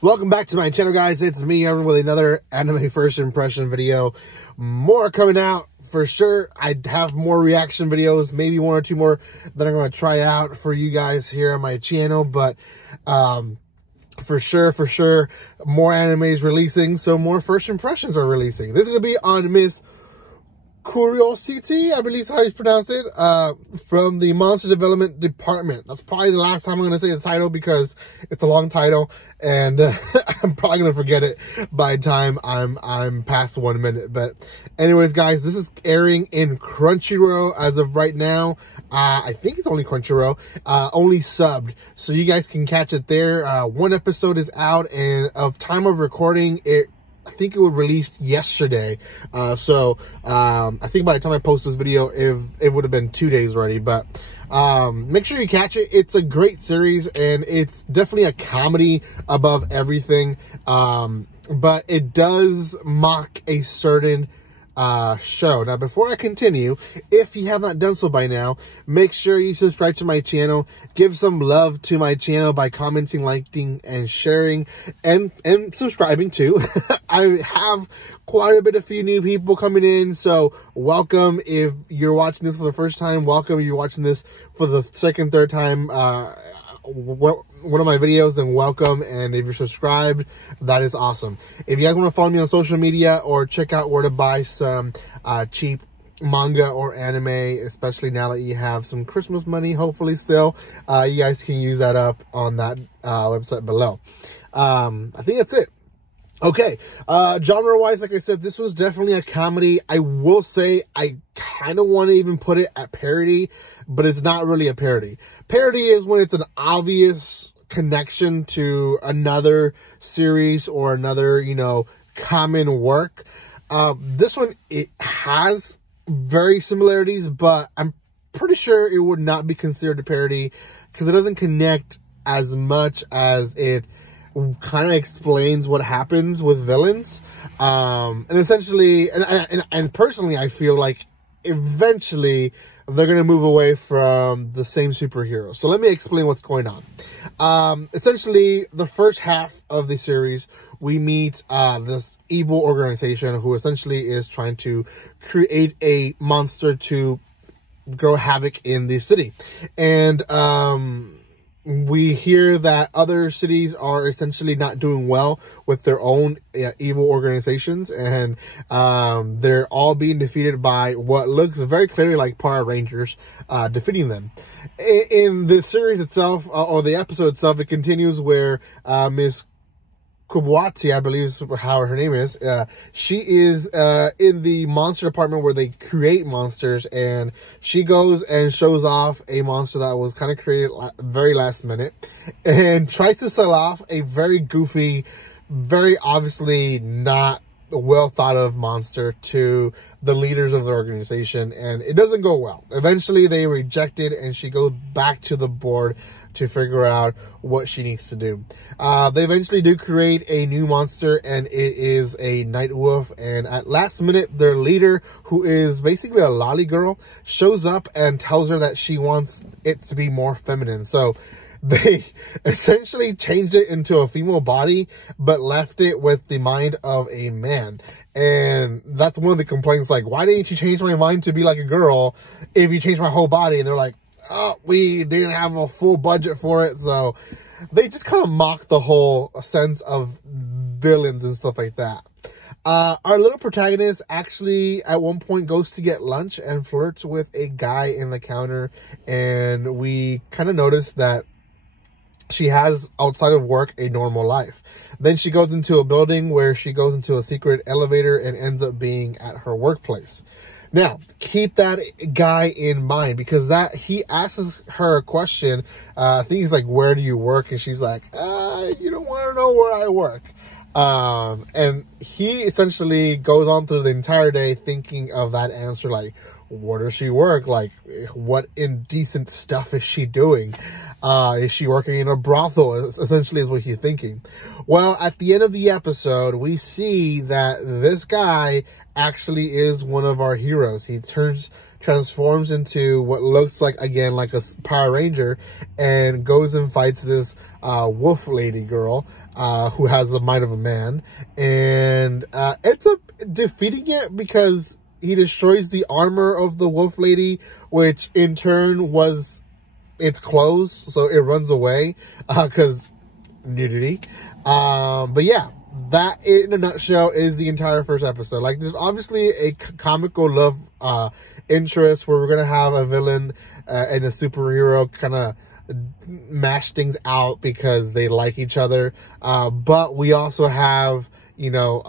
Welcome back to my channel, guys. It's me, Evan, with another anime first impression video. More coming out for sure. I have more reaction videos, maybe one or two more that I'm going to try out for you guys here on my channel. But for sure, more animes releasing, so more first impressions are releasing. This is going to be on Miss Kuroitsu, I believe is how you pronounce it, from the Monster Development Department. That's probably the last time I'm going to say the title because it's a long title, and I'm probably going to forget it by the time I'm past 1 minute. But anyways, guys, this is airing in Crunchyroll as of right now. I think it's only Crunchyroll, only subbed, so you guys can catch it there. One episode is out, and of time of recording, I think it was released yesterday. I think by the time I post this video, it would have been 2 days already. But make sure you catch it. It's a great series, and it's definitely a comedy above everything. But it does mock a certain show. Now, before I continue, if you have not done so by now, make sure you subscribe to my channel. Give some love to my channel by commenting, liking, and sharing, and subscribing too. I have quite a bit of few new people coming in, so welcome if you're watching this for the first time. Welcome if you're watching this for the second, third time. One of my videos, then welcome. And if you're subscribed, that is awesome. If you guys want to follow me on social media or check out where to buy some cheap manga or anime, especially now that you have some Christmas money, hopefully still, you guys can use that up on that website below. I think that's it. Okay, genre-wise, like I said, this was definitely a comedy. I will say I kind of want to even put it at parody, but it's not really a parody. Parody is when it's an obvious connection to another series or another, common work. This one, it has very similarities, but I'm pretty sure it would not be considered a parody because it doesn't connect as much as it kind of explains what happens with villains. And essentially, and personally, I feel like eventually they're going to move away from the same superhero. So let me explain what's going on. Essentially, the first half of the series, we meet this evil organization who essentially is trying to create a monster to grow havoc in the city. And we hear that other cities are essentially not doing well with their own evil organizations, and they're all being defeated by what looks very clearly like Power Rangers defeating them. In the series itself, or the episode itself, it continues where Miss Kuroitsu, I believe is how her name is. She is in the monster department where they create monsters, and she goes and shows off a monster that was kind of created very last minute, and tries to sell off a very goofy, very obviously not well thought of monster to the leaders of the organization, and it doesn't go well. Eventually they reject it, and she goes back to the board to figure out what she needs to do. They eventually do create a new monster, and it is a night wolf. And at last minute, their leader, who is basically a lolly girl, shows up and tells her that she wants it to be more feminine. So they essentially changed it into a female body, but left it with the mind of a man. And that's one of the complaints, like, why didn't you change my mind to be like a girl if you changed my whole body? And they're like, oh, we didn't have a full budget for it. So they just kind of mock the whole sense of villains and stuff like that. Our little protagonist actually at one point goes to get lunch and flirts with a guy in the counter. And we kind of notice that she has, outside of work, a normal life. Then she goes into a building where she goes into a secret elevator and ends up being at her workplace. Now, keep that guy in mind, because he asks her a question. I think he's like, where do you work? And she's like, you don't want to know where I work. And he essentially goes on through the entire day thinking of that answer, like, where does she work? Like, what indecent stuff is she doing? Is she working in a brothel? Essentially is what he's thinking. Well, at the end of the episode, we see that this guy actually is one of our heroes. He turns transforms into what looks like, again, like a Power Ranger, and goes and fights this wolf lady girl who has the mind of a man, and ends up defeating it because he destroys the armor of the wolf lady, which in turn was its clothes, so it runs away because nudity. But yeah, that in a nutshell is the entire first episode. Like, there's obviously a comical love interest where we're gonna have a villain and a superhero kind of mash things out because they like each other, but we also have, you know,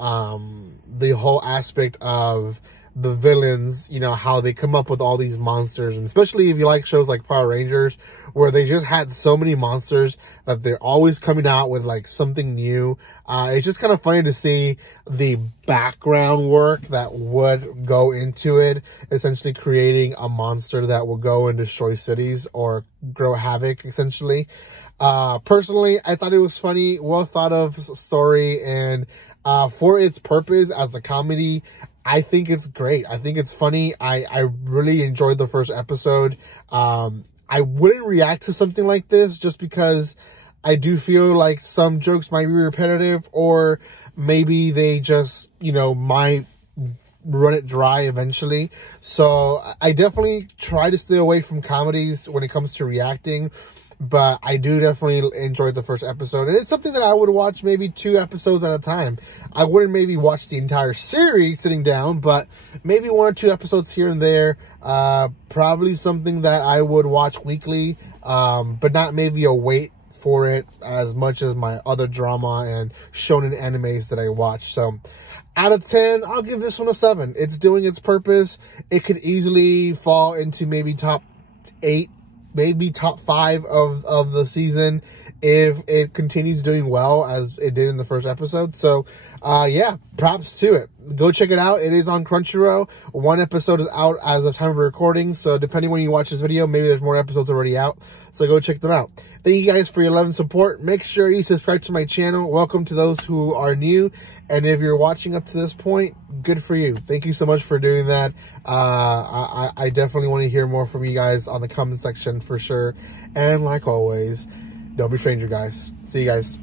the whole aspect of the villains, you know, how they come up with all these monsters, and especially if you like shows like Power Rangers, where they just had so many monsters that they're always coming out with like something new. It's just kind of funny to see the background work that would go into it, essentially creating a monster that will go and destroy cities or grow havoc, essentially. Personally, I thought it was funny, well thought of story, and for its purpose as a comedy, I think it's great. I think it's funny. I really enjoyed the first episode. I wouldn't react to something like this just because I do feel like some jokes might be repetitive, or maybe they just, you know, might run it dry eventually. So I definitely try to stay away from comedies when it comes to reacting, but I do definitely enjoy the first episode. And it's something that I would watch maybe 2 episodes at a time. I wouldn't maybe watch the entire series sitting down, but maybe 1 or 2 episodes here and there. Probably something that I would watch weekly, but not maybe a wait for it as much as my other drama and shonen animes that I watch. So out of 10, I'll give this one a 7. It's doing its purpose. It could easily fall into maybe top 8, maybe top 5 of the season if it continues doing well as it did in the first episode. So yeah, props to it. Go check it out. It is on Crunchyroll. 1 episode is out as of time of recording, so depending when you watch this video, maybe there's more episodes already out, so go check them out. Thank you guys for your love and support. Make sure you subscribe to my channel. Welcome to those who are new, and if you're watching up to this point, good for you. Thank you so much for doing that. I definitely want to hear more from you guys on the comment section for sure. And like always, don't be stranger, guys. See you guys.